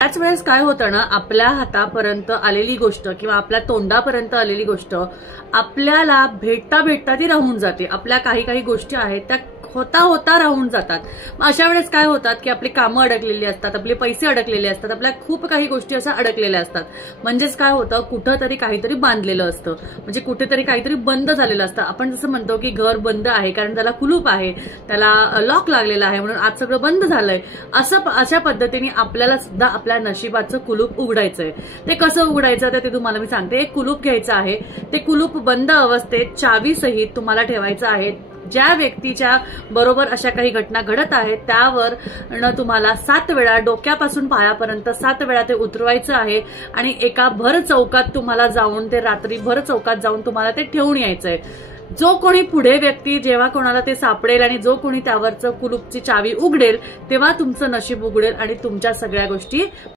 त्याच वेळेस काय होतं ना, आपल्या हातापर्यंत आलेली गोष्ट किंवा आपल्या तोंडापर्यंत आलेली गोष्ट आपल्याला भेटता भेटता ती राहून जाते. आपल्या काही काही गोष्टी आहेत त्या होता होता राहून जातात. मग अशा वेळेस काय होतात की आपली कामं अडकलेली असतात, आपले पैसे अडकलेले असतात, आपल्या खूप काही गोष्टी अशा अडकलेल्या असतात. म्हणजेच काय होतं, कुठंतरी काहीतरी बांधलेलं असतं, म्हणजे कुठेतरी काहीतरी बंद झालेलं असतं. आपण जसं म्हणतो की घर बंद आहे कारण त्याला कुलूप आहे, त्याला लॉक लागलेला आहे, म्हणून आज सगळं बंद झालंय. अशा पद्धतीने आपल्याला सुद्धा आपल्या नशिबाचं कुलूप उघडायचंय. ते कसं उघडायचं ते तुम्हाला मी सांगते. एक कुलूप घ्यायचं आहे, ते कुलूप बंद अवस्थेत चावी सहित तुम्हाला ठेवायचं आहे. ज्या व्यक्तीच्या बरोबर अशा काही घटना घडत आहेत त्यावर तुम्हाला 7 वेळा डोक्यापासून पायापर्यंत 7 वेळा ते उतरवायचं आहे आणि एका भर चौकात तुम्हाला जाऊन ते रात्री भर चौकात जाऊन तुम्हाला ते ठेवून यायचंय. जो कोणी पुढे व्यक्ती जेव्हा कोणाला ते सापडेल आणि जो कोणी त्यावरचं कुलूपची चावी उघडेल तेव्हा तुमचं नशीब उघडेल आणि तुमच्या सगळ्या गोष्टी